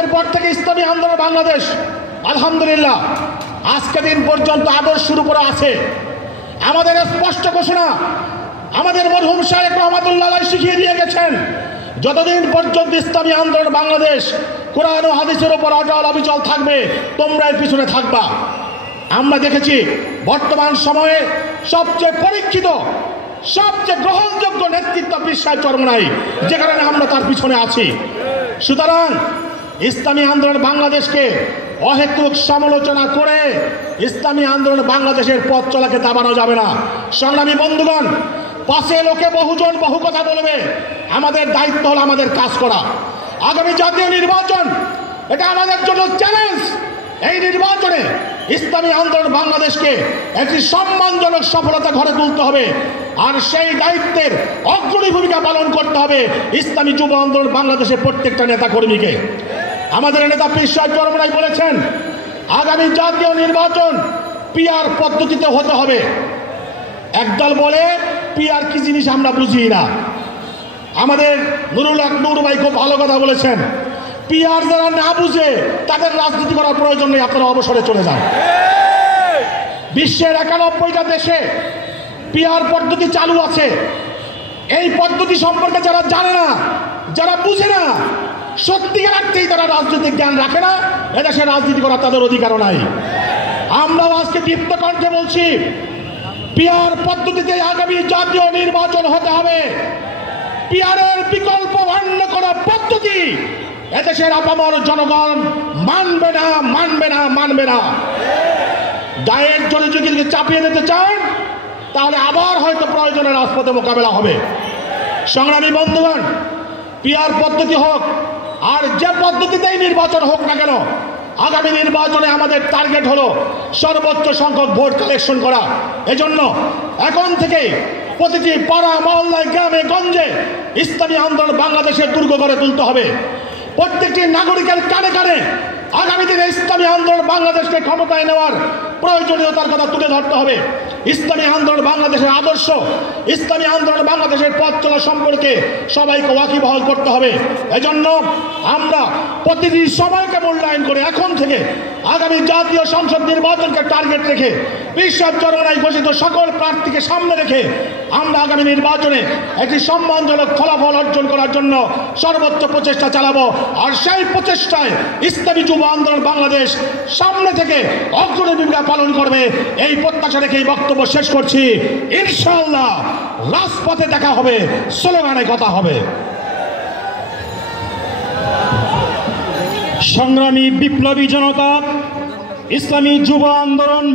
জন্মের পর থেকে ইসলামী আন্দোলন বাংলাদেশ আলহামদুলিল্লাহ আজকে দিন পর্যন্ত আদর্শের উপরে আছে। আমাদের স্পষ্ট ঘোষণা, আমাদের মরহুম শায়েখ রহমাতুল্লাহ আলাইহি শিখিয়ে দিয়ে গেছেন, যতদিন পর্যন্ত ইসলামী আন্দোলন বাংলাদেশ কোরআন ও হাদিসের উপর অটল অবিচল থাকবে, তোমরা এর পিছনে থাকবা। আমরা দেখেছি বর্তমান সময়ে সবচেয়ে পরীক্ষিত, সবচেয়ে গ্রহণযোগ্য নেতৃত্ব পীর সাহেব চরমনাই, যে কারণে আমরা তার পিছনে আছি। সুতরাং ইসলামী আন্দোলন বাংলাদেশকে অহেতুক সমালোচনা করে ইসলামী আন্দোলন বাংলাদেশের পথ চলাকে দাবানো যাবে না। সংগ্রামী বন্ধুগণ, পাশে লোকে বহুজন বহু কথা বলবে, আমাদের দায়িত্ব হলো আমাদের কাজ করা। আগামী জাতীয় নির্বাচন, এটা আমাদের জন্য চ্যালেঞ্জ। এই নির্বাচনে ইসলামী আন্দোলন বাংলাদেশকে একটি সম্মানজনক সফলতা ঘরে তুলতে হবে, আর সেই দায়িত্বের অগ্রণী ভূমিকা পালন করতে হবে ইসলামী যুব আন্দোলন বাংলাদেশের প্রত্যেকটা নেতা কর্মীকে। আমাদের নেতা পীর সাহেব চরমনাই বলেছেন, আগামী জাতীয় নির্বাচন পিআর পদ্ধতিতে হতে হবে। একদল বলে পিআর কি জিনিস আমরা বুঝি না। আমাদের নুরুল হক নূর ভাই খুব ভালো কথা বলেছেন, পিআর যারা না বুঝে তাদের রাজনীতি করার প্রয়োজন নেই, আপনারা অবসরে চলে যান। বিশ্বের 91টা দেশে পিআর পদ্ধতি চালু আছে। এই পদ্ধতি সম্পর্কে যারা জানে না, যারা বুঝে না, সত্যিকার অর্থেই তারা রাজনৈতিক জ্ঞান রাখে না, এদেশে রাজনীতি করার তাদের অধিকারও নাই। আমরাও আজকে দীপ্ত কণ্ঠে বলছি, পিআর পদ্ধতিতে আগামী জাতীয় নির্বাচন হতে হবে। পিআরের বিকল্প অন্য কোন পদ্ধতি এদেশের আপামর জনগণ মানবে না, মানবে না, মানবে না। গায়ের জোরে যদি চাপিয়ে দিতে চান, তাহলে আবার হয়তো প্রয়োজনে রাজপথে মোকাবেলা হবে। সংগ্রামী বন্ধুগণ, পিআর পদ্ধতি হোক আর যে পদ্ধতিতেই নির্বাচন হোক না কেন, আগামী নির্বাচনে আমাদের টার্গেট হলো সর্বোচ্চ সংখ্যক ভোট কালেকশন করা। এজন্য এখন থেকেই প্রতিটি পাড়া মহল্লায়, গ্রামে গঞ্জে ইসলামী আন্দোলন বাংলাদেশের দুর্গ গড়ে তুলতে হবে। প্রত্যেকটি নাগরিকের কানে কানে আগামী দিনে ইসলামী আন্দোলন বাংলাদেশকে ক্ষমতায় নেওয়ার প্রয়োজনীয়তার কথা তুলে ধরতে হবে। ইসলামী আন্দোলন বাংলাদেশের আদর্শ, ইসলামী আন্দোলন বাংলাদেশের পথ চলা সম্পর্কে সবাইকে ওয়াকিবহাল করতে হবে। এজন্য আমরা প্রতিটি সময়কে মূল্যায়ন করে এখন থেকে আগামী জাতীয় সংসদ নির্বাচনকে টার্গেট রেখে পীর সাহেব চরমনাই ঘোষিত সকল প্রার্থীকে সামনে রেখে আমরা আগামী নির্বাচনে একটি সম্মানজনক ফলাফল অর্জন করার জন্য সর্বোচ্চ প্রচেষ্টা চালাবো। আর সেই প্রচেষ্টায় ইসলামী যুব আন্দোলন বাংলাদেশ সামনে থেকে অগ্রণী ভূমিকা পালন করবে, এই প্রত্যাশা রেখে বক্তব্য শেষ করছি। ইনশাআল্লাহ রাজপথে দেখা হবে, স্লোগানে কথা হবে। সংগ্রামী বিপ্লবী জনতা, ইসলামী যুব আন্দোলন